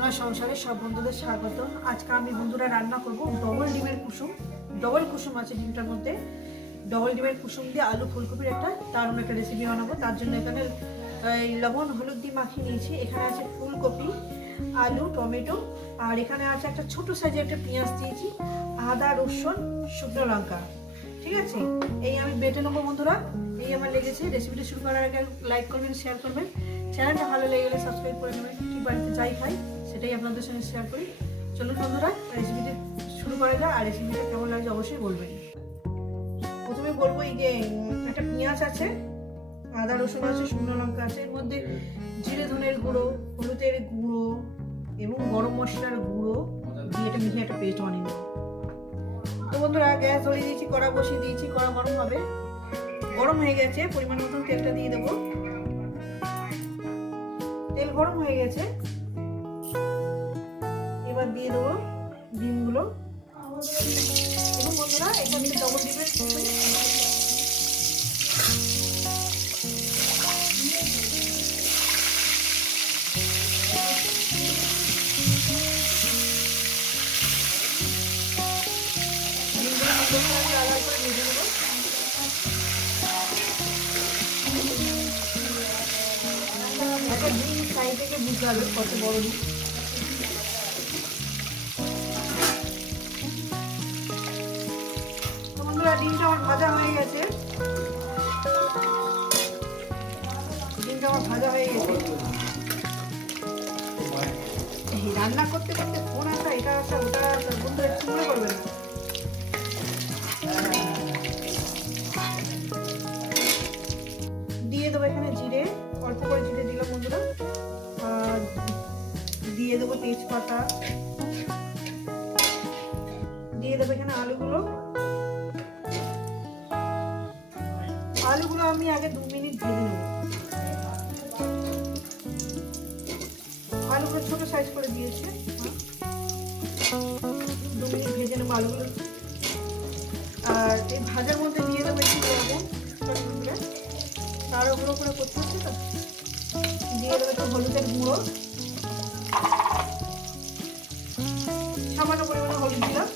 সোনার সংসারে সব বন্ধুদের স্বাগত। আজকে আমি বন্ধুরা রান্না করব ডবল ডিমের কুসুম। ডবল কুসুম আছে ডিমটার মধ্যে। ডবল ডিমের কুসুম দিয়ে আলু ফুলকপির একটা দারুণ একটা রেসিপি বানাবো। তার জন্য এখানে লবণ হলুদ দিয়ে মাখিয়ে নিয়েছি। এখানে আছে ফুলকপি, আলু, টমেটো, আর এখানে আছে একটা ছোট সাইজের একটা পেঁয়াজ দিয়েছি, আদা, রসুন, শুকনো লঙ্কা। ঠিক আছে, এই আমি বেটে নেবো বন্ধুরা। এই আমার লেগেছে। রেসিপিটা শুরু করার আগে লাইক করবেন, শেয়ার করবেন। চ্যানেলটা ভালো লেগে গেলে সাবস্ক্রাইব করে নেবেন। কি বাড়িতে যাই খাই সেটাই আপনাদের সঙ্গে শেয়ার করি। চলুন বন্ধুরা, রেসিপিটা শুরু করা যায়। আর রেসিপিটা কেমন লাগছে অবশ্যই বলবেন। প্রথমে বলবো এই যে একটা পেঁয়াজ আছে, আদা রসুন আছে, শুকনো লঙ্কা আছে, এর মধ্যে জিরে ধনের গুঁড়ো, হলুদের গুঁড়ো এবং গরম মশলার গুঁড়ো দিয়ে এটা মিশিয়ে একটা পেস্ট বানিয়ে নেব। তো বন্ধুরা, গ্যাস ধরিয়ে দিয়েছি, কড়া বসিয়ে দিয়েছি। কড়া গরম হবে, গরম হয়ে গেছে। পরিমাণ মতন তেলটা দিয়ে দেবো। তেল গরম হয়ে গেছে, এবার দিয়ে দেবো ডিমগুলো। এবং বন্ধুরা, এখানে ডবল ডিমের একটা ডিম সাইড থেকে বুঝতে পারবে কত বড় ডিম। তো বন্ধুরা, ডিমটা আমার ভাজা হয়ে গেছে। ডিমটা আমার ভাজা হয়ে গেছে। রান্না করতে করতে ফোন আসা, এটা আসা, ওটা আসা, বন্ধুরা একটু মনে করবে না। দিয়ে দেবো এখানে জিরে, অল্প করে জিরে দিলাম বন্ধুরা। আর দিয়ে দেবো তেজপাতা। দিয়ে দেবো এখানে আলুগুলো। আলুগুলো আমি আগে 2 মিনিট ভেজে নেব। আলুগুলো ছোট সাইজ করে দিয়েছে। 2 মিনিট ভেজে নেবো আলুগুলো। আর এই ভাজার মধ্যে দিয়ে দেবো একটু লবণ, তার ওগুলো করে করতে হচ্ছে তো। দিয়ে দেবো একটু হলুদের গুঁড়ো, সামান্য পরিমাণে হলুদ দিলাম।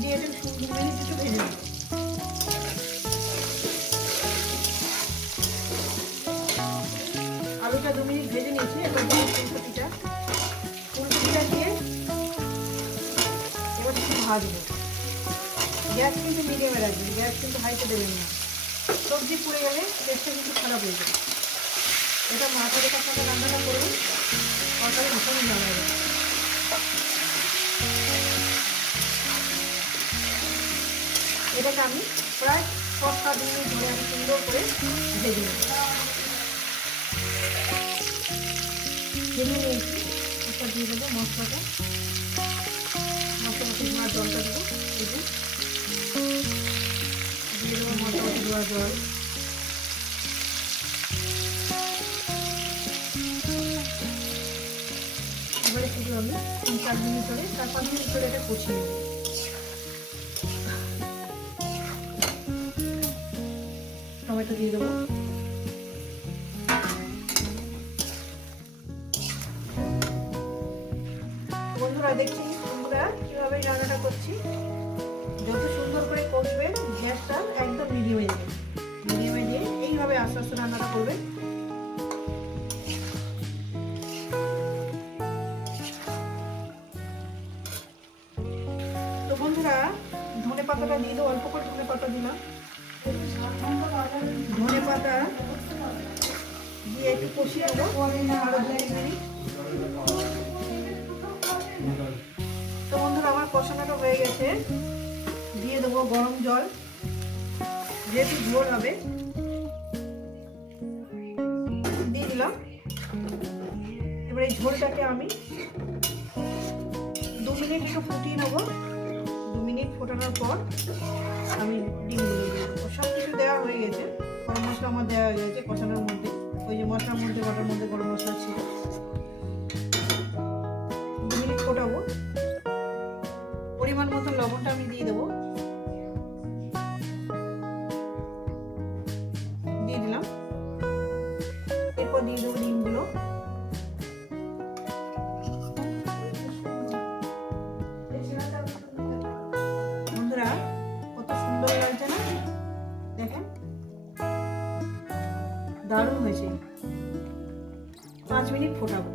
দিয়ে একটু 2 মিনিট একটু ভেজে নেব। আলুটা 2 মিনিট ভেজে নিয়েছি। এবার ফুলকপিটা দিয়ে এবার একটু ভাজবো। গ্যাস কিন্তু মিডিয়ামে রাখবেন, গ্যাস কিন্তু হাইতে দেবেন না। সবজি পুড়ে গেলে টেস্টটা কিন্তু খারাপ হয়ে যাবে। এটা মাথা রেখার সঙ্গে রান্নাটা করুন, তরকারি ভীষণ ভালো হবে। এটাকে আমি প্রায় 6-7 মিনিট ধরে আমি সুন্দর করে ভেজে নেব। ভেজে নিয়েছি। একটা দিয়ে দেবো মশলাটা, মশলাটা ধোয়ার জলটা দেবো। দিয়ে দেবো মশলাটা ধোয়া জল। এবারে শুধু আমি 3-4 মিনিট ধরে, 4-5 মিনিট ধরে এটা কষিয়ে নেব। টমেটো দিয়ে দেবো। বন্ধুরা, দেখছি বন্ধুরা কীভাবে রান্নাটা করছি। যত সুন্দর করে কষবেন, গ্যাসটা একদম মিডিয়ামে দেবেন। মিডিয়ামে দিয়ে এইভাবে আস্তে আস্তে রান্নাটা করবেন। তো বন্ধুরা, ধনে পাতাটা দিয়ে দেবো। অল্প করে ধনে পাতা দিলাম। ধনে পাতা দিয়ে একটু কষিয়ে নেবো আরো 2 মিনিট। তো বন্ধুরা, আমার কষানোটা হয়ে গেছে। দিয়ে দেবো গরম জল, যেহেতু ঝোল হবে। দিয়ে দিলাম। এবার এই ঝোলটাকে আমি 2 মিনিট একটু ফুটিয়ে নেবো। 2 মিনিট ফোটানোর পর আমি ডিমগুলো দিয়ে দেবো। সব কিছু দেওয়া হয়ে গেছে। গরম মশলা আমার দেওয়া হয়ে গেছে কষানোর মধ্যে। ওই যে মশলার মধ্যে, বাটার মধ্যে গরম মশলা ছিল। 2 মিনিট ফোটাবো। পরিমাণ মতো লবণটা আমি দিয়ে দেবো। দিয়ে দিলাম। এরপর দিয়ে দেবো ডিমগুলো। দারুণ হয়েছে। 5 মিনিট ফোটাবো।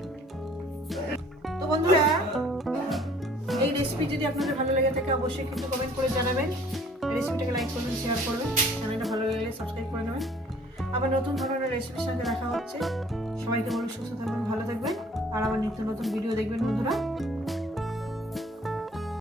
তো বন্ধুরা, এই রেসিপি যদি আপনাদের ভালো লেগে থাকে অবশ্যই কিন্তু কমেন্ট করে জানাবেন, রেসিপিটাকে লাইক করবেন, শেয়ার করবেন, চ্যানেলটা ভালো লাগলে সাবস্ক্রাইব করে নেবেন। আবার নতুন ধরনের রেসিপির সঙ্গে দেখা হচ্ছে। সবাইকে বলুন সুস্থ থাকবেন, ভালো থাকবেন, আর আবার নিত্য নতুন ভিডিও দেখবেন বন্ধুরা।